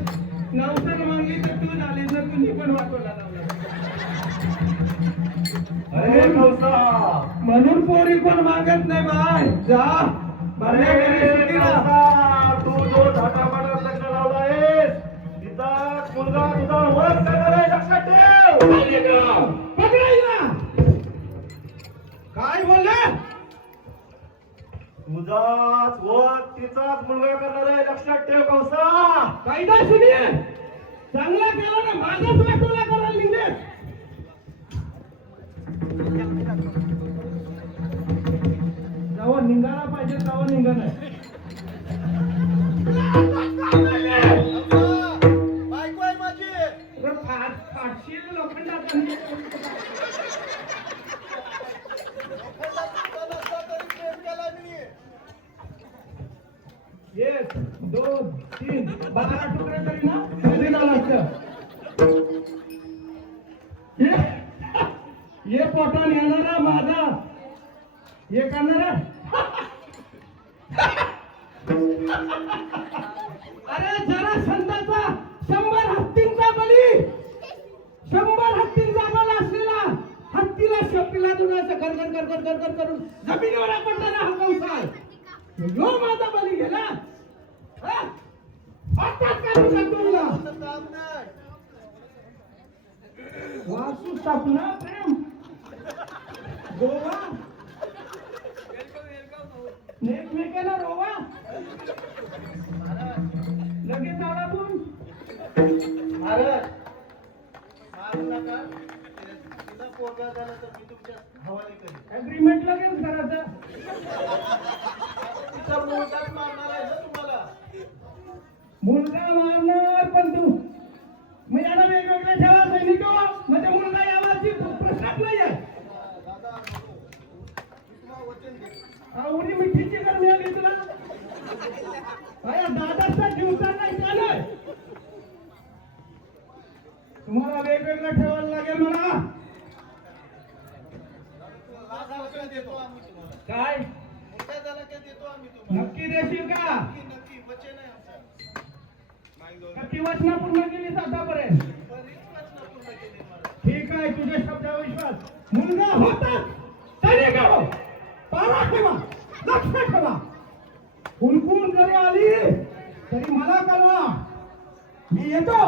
नवतर मागली तर तू झाली तर तुम्ही पण वाटवला लावला. अरे कौसा, म्हणून पोरी कोण मागत नाही बाय. जा भरल्या घरी सुखी राहा. तू जो धाटापाटात लग्न लावला आहेस तिचा मुलगा तुझा वध करणार आहे, लक्षात ठेव. पकडायला काय बोलले. तुझाच वध तिचाच मुलगा करणार आहे, लक्षात ठेव कौसा. कायदा सुनिये चांगला केला ना, माझाच वाटोला करायला निघले. जावा निघाला पाहिजे, जावा निघा नाही. बायको आहे माझी. फाटशील लोखंडात. एक दोन तीन 12 तुकडे तरी ना खरेदीला लागतं. हे पोटान येणारा माझा हे करणारा. अरे जरा संताचा 100 हत्तींचा बली, 100 हत्तींचा बल असलेला हत्तीला शेपटीला दुनाचं गरगर गरगर गरगर करून जमिनीवर पडणारा हा कंस आहे. यो माझा बली गेला. आत्ताच काढून टाकतो तुला. वासू सपना प्रेम गोवा एकमेकाला रोवा लगेच आला तू. अरे मारू नका. तिला पोरगा झाला तर मी तुमच्या हवाले करीन. अग्रीमेंट लगेच करायचं. तिचा मुलगाच मारणार आहे ना तुम्हाला. मुलगा मारणार पण तू मग याला वेगवेगळे ठेवा सैनिक. म्हणजे मुलगा यावाची प्रश्नच नाही आहे. उडी मिठीची कर मिळाली तुला. दादाचा दिवसा नाही चालय. तुम्हाला वेगवेगळं ठेवायला लागेल मला. देतो आम्ही तुम्हाला. काय मोठ्या झाला की देतो आम्ही तुम्हाला. नक्की देशील का. नक्की वचन आहे आमचं. नक्की वचना पूर्ण केली आतापर्यंत. बरीच वचनं पूर्ण केली मला. ठीक आहे तुझ्या शब्दावर विश्वास. मुलगा होता तरी गाव पारा ठेवा, लक्ष ठेवा. हुलकून जरी आली तरी मला कळवा, मी येतो.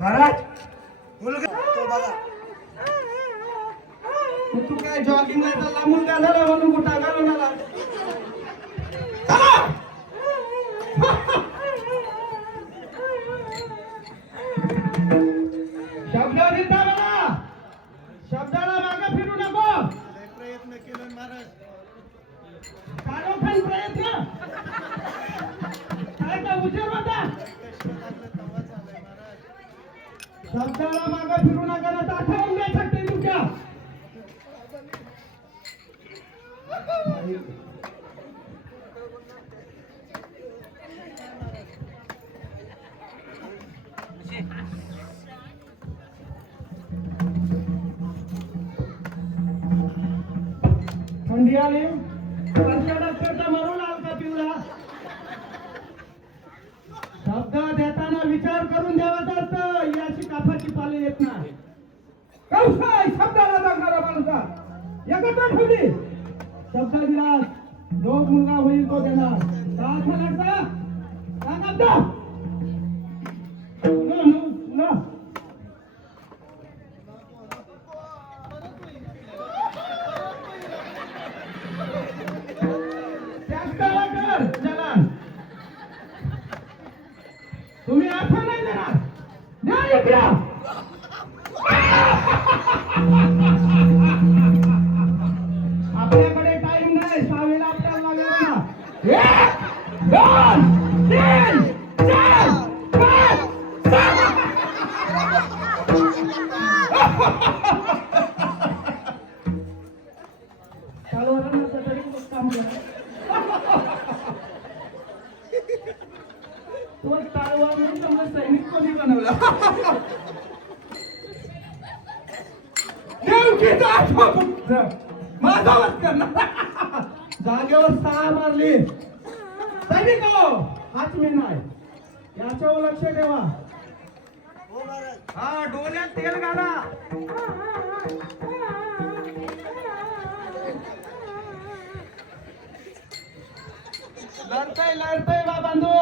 महाराज तू काय जॉगिंगला चालला. मुलगा झाला म्हणून कुठं घालून आला. शब्द दिलता मला. शब्दाला मागे फिरू नको. प्रयत्न केला महाराज. कानोखान प्रयत्न शब्दाला मागे फिरू नका ना आठवून घ्या छट्टे तुमच्या थंडी आली वरच्या डॉक्टरचा मरून आल का पिवळा शब्द देताना विचार करून द्यावाचा असतं याची काफाची पाले येत नाही कौशा शब्दाला लागणारा माणसा एकत्र ठेवली शब्द दिलास रोग मुलगा होईल तो देणार का लढता सांगा तुम्ही आठवण नाही देणार न्याय द्या आपल्याकडे टाइम नाही सावेला आपल्याला लागेल एक दोन तीन चार पाच चालवणाऱ्यांचं तरी काम करा तो ताळवा म्हणून समजा सैनिक कोणी बनवला देवकीचा आठवा पुत्र माझा करणार जागेवर 6 मारली सैनिक हाच मी नाही याच्यावर लक्ष ठेवा हा डोळ्यात तेल घाला लढतय बाबांनो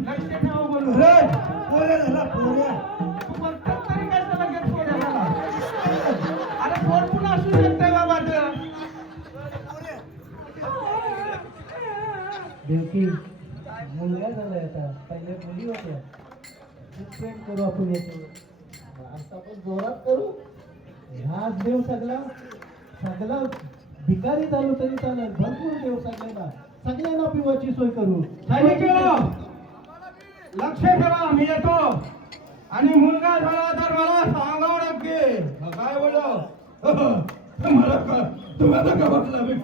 लक्ष ठेवा बोलू पोऱ्या झाला पोऱ्या तू बघतात तरी काय त्याला घेत पोऱ्या झाला अरे पोर पुन्हा असू शकतंय बाबा देवकी मुलगा झालाय आता पहिले मुली होत्या प्रेम करू आपण याच्यावर आता आपण जोरात करू ह्याच देव सगळा भिकारी चालू तरी चालेल भरपूर देव सगळ्यांना पिवाची सोय करू लक्ष ठेवा मी येतो आणि मुलगा झाला तर मला सांगावं लागते काय बोलो तुम्हाला का बसला मी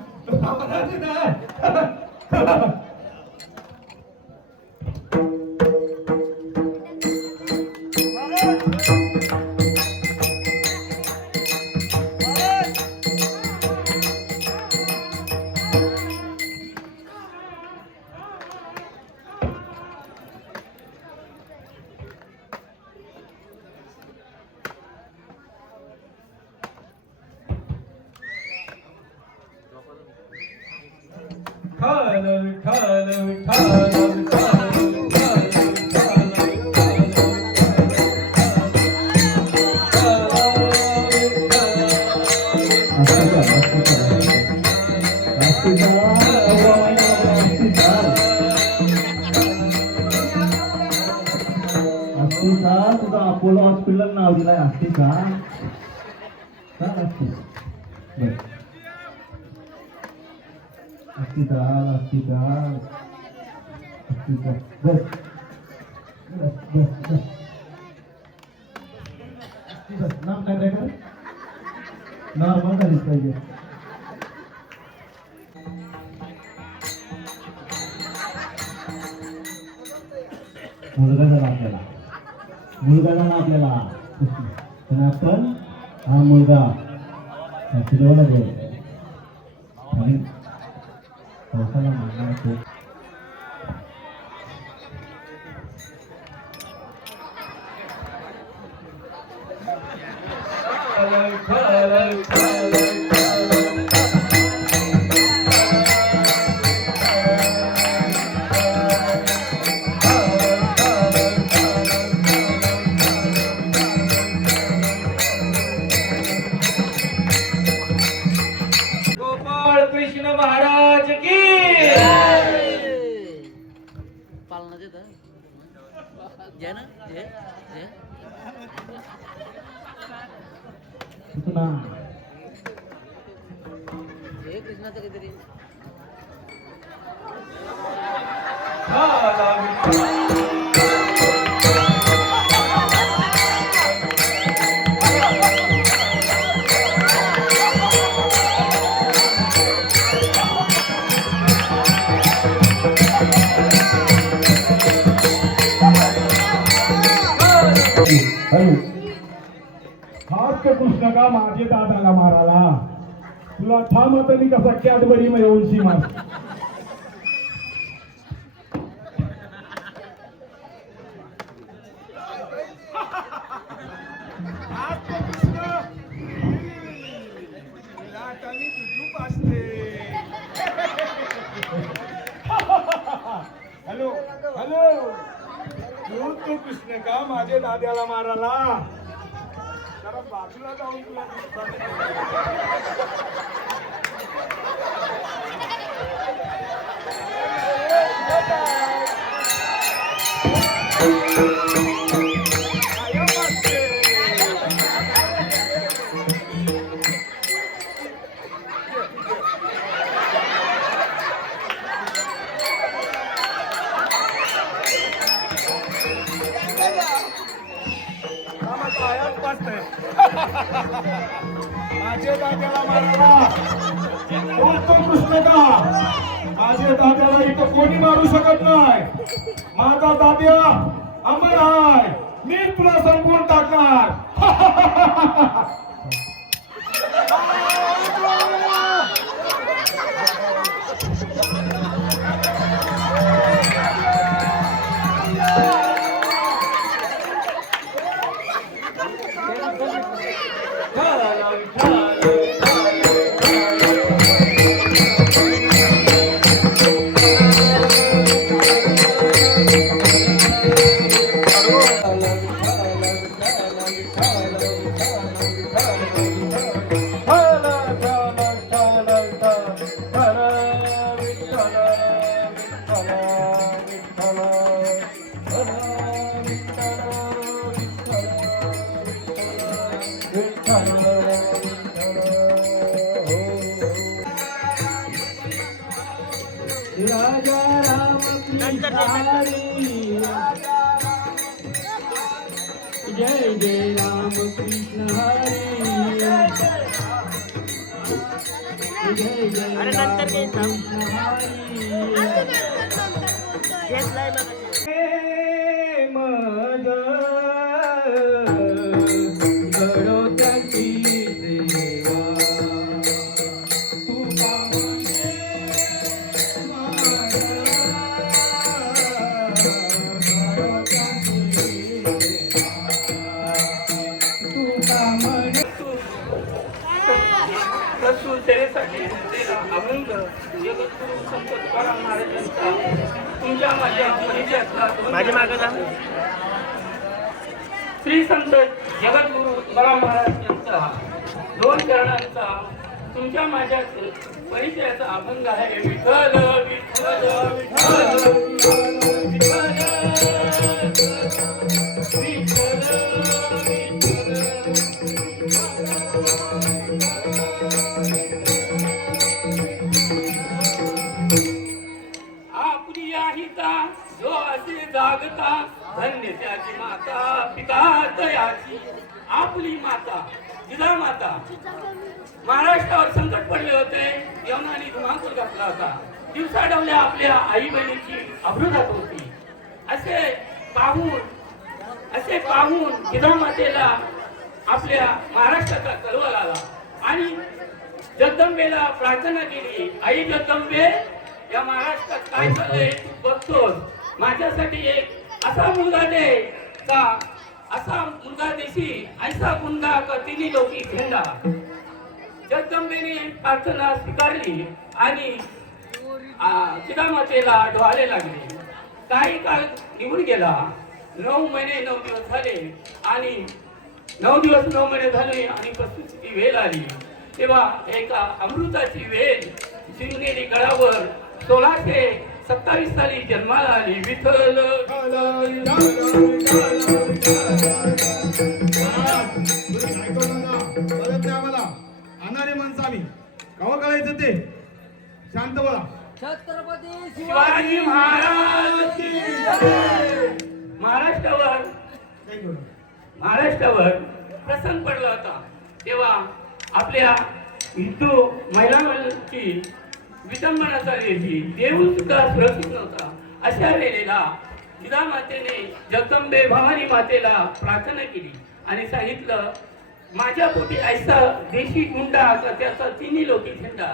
तुझा अपोलो हॉस्पिटल नाव दिलाय असते का असते नाम काय काय नॉर्मल झालीच पाहिजे मुलगा झाला आपल्याला पण आपण हा मुलगा आणि पावसाला मागणार असतो कृष्ण महाराज की पालना देत जय ना जय जय जय कृष्णाचं काहीतरी हाच तो कृष्ण का माझे दादाला माराला तुला थांब आता मी कसा कॅडबरी मिळवून सीमा हॅलो हॅलो तू तो कृष्ण का माझ्या दाद्याला माराला जरा बाजूला जाऊन तुला माझे दाद्याला मारायला तो कृष्ण का माझे दाद्याला इथं कोणी मारू शकत नाही माझा दाद्या अमर आहे मी तुला संपवून टाकणार राजा राम कृष्ण हरी जय जय राम कृष्ण हरी जय जय राम कृष्ण हरी मग गडो त्याची सेवा माझे मागे जा. श्री संत जगद्गुरु तुकाराम महाराज यांचा 2 चरणांचा तुमच्या माझ्या परिचयाचा अभंग आहे. विठ्ठल विठ्ठल विठ्ठल आपली आहिता जो असे जागता धन्य त्याची माता पिता तयाची. आपली माता जिजा माता महाराष्ट्रावर संकट पडले होते. यवनाने धुमाकूळ घातला होता. दिवसाढवल्या आपल्या आई बहिणीची अब्रू जात होती. असे पाहून जिजा मातेला आपल्या महाराष्ट्राचा कळवळ आला आणि जगदंबेला प्रार्थना केली. आई जगदंबे, या महाराष्ट्रात काय चाललंय तू बघतोस. माझ्यासाठी एक असा मुलगा दे का असा मुलगा देशी ऐसा मुलगा का तिन्ही लोकी झेंडा. जगदंबेने प्रार्थना स्वीकारली आणि जिजामातेला डोहाळे लागले. काही काळ निघून गेला. 9 महिने 9 दिवस झाले आणि 9 दिवस 9 महिने झाले आणि प्रसूतीची वेळ आली. तेव्हा एका अमृताची वेल शिवनेरी गडावर 1627 साली जन्माला आली. विठ्ठल अनारे माणसं आम्ही कवा कळायचं ते शांत बोला. छत्रपती शिवाजी महाराज की जय. महाराष्ट्रावर प्रसंग पडला होता. तेव्हा आपल्या हिंदू महिलांची विटंबना चालली होती. देऊळ सुद्धा सुरक्षित नव्हता. अशा वेळेला जिजामातेने जगदंबे भवानी मातेला प्रार्थना केली आणि सांगितलं माझ्या पोटी ऐसा देशी गुंडा का त्याचा तिन्ही लोकी झेंडा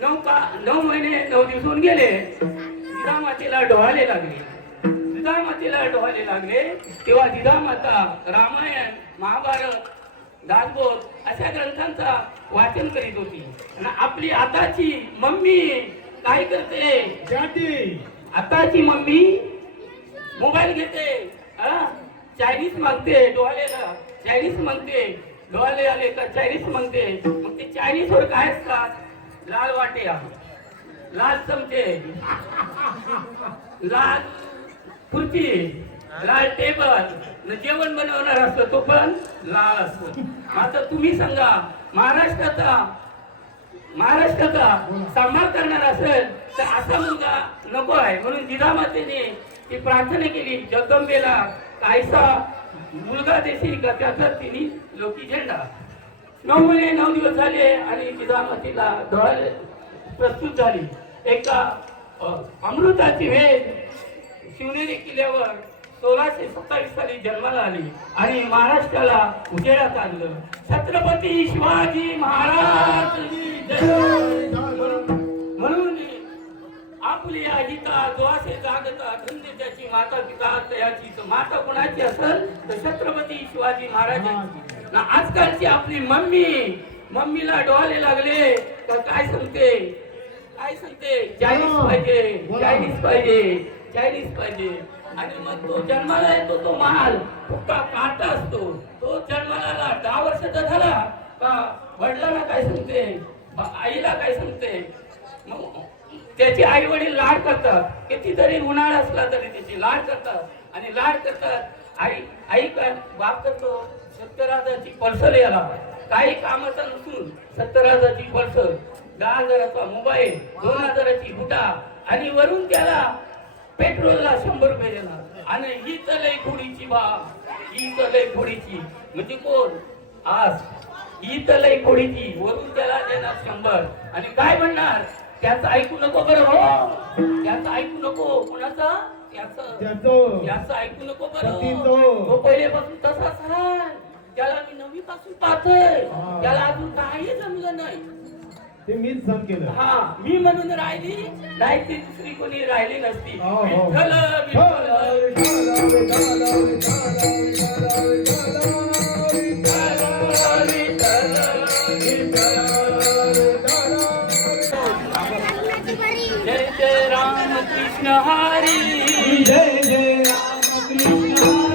9 महिने 9 दिवस होऊन गेले. जिजामातेला डोहाळे लागले तेव्हा जिजामाता रामायण महाभारत दासबोध अशा ग्रंथांचा वाचन करीत होती आणि आपली आताची मम्मी काय करते? आताची मम्मी मोबाईल घेते, चायनीज मागते डोहाळेला, चायनीज मागते डोहाळे आले का चायनीज मागते. मग ते चायनीज वर काय असतात? लाल वाट्या, लाल चमचे, लाल खुर्ची, लाल टेबल, जेवण बनवणार असतो तो पण लाल असतो. आता तुम्ही सांगा महाराष्ट्राचा सांभाळ करणार असेल तर असा मुलगा नको आहे. म्हणून जिजामातेने ती प्रार्थना केली जगदंबेला कायसा मुलगा देशील का त्याचा तिन्ही लोकी झेंडा. 9 महिने 9 दिवस झाले आणि जिजामातेला डोहाळे प्रस्तुत झाली. एका अमृताची वेळ शिवनेरी किल्ल्यावर 1627 साली जन्माला आली आणि महाराष्ट्राला उजेडात आणलं. छत्रपती शिवाजी महाराज म्हणून आपली हिता जो असे जागता धन्य त्याची माता पिता तयाची. माता कोणाची असेल तर छत्रपती शिवाजी महाराजांची. आजकालची आपली मम्मीला डोहाळे लागले तर काय सांगते? चायनीज पाहिजे. आणि मग तो जन्माला येतो तो माल फुक्का काटा असतो. तो जन्माला 10 वर्षाचा झाला का वडिलांना काय सांगते, आईला काय सांगते. मग त्याचे आई वडील लाड करतात. कितीतरी उन्हाळा असला तरी त्याची लाड करतात आणि लाड करतात. आई काय बाप करतो 70,000ची पल्सर याला काही कामाचा नसून 70,000ची पल्सर, 10,000चा मोबाईल, 2,000ची बुटा आणि वरून त्याला पेट्रोलला 100 रुपये देणार. आणि ही तर लय खोडीची म्हणजे कोण? आज ही तर लय खोडीची वरून त्याला देणार 100 आणि काय म्हणणार? त्याचं ऐकू नको बरं हो, त्याचं ऐकू नको. कोणाचा? याचं ऐकू नको बरं. तो पहिलेपासून तसाच आहे. त्याला मी 9वी पासून पाहतोय. त्याला अजून काही जमलं नाही. ते मीच जम केलं. मी म्हणून राहिली नाही ती दुसरी कोणी राहिली नसती. विठ्ठल जय जय राम कृष्ण हरी, जय जय राम कृष्ण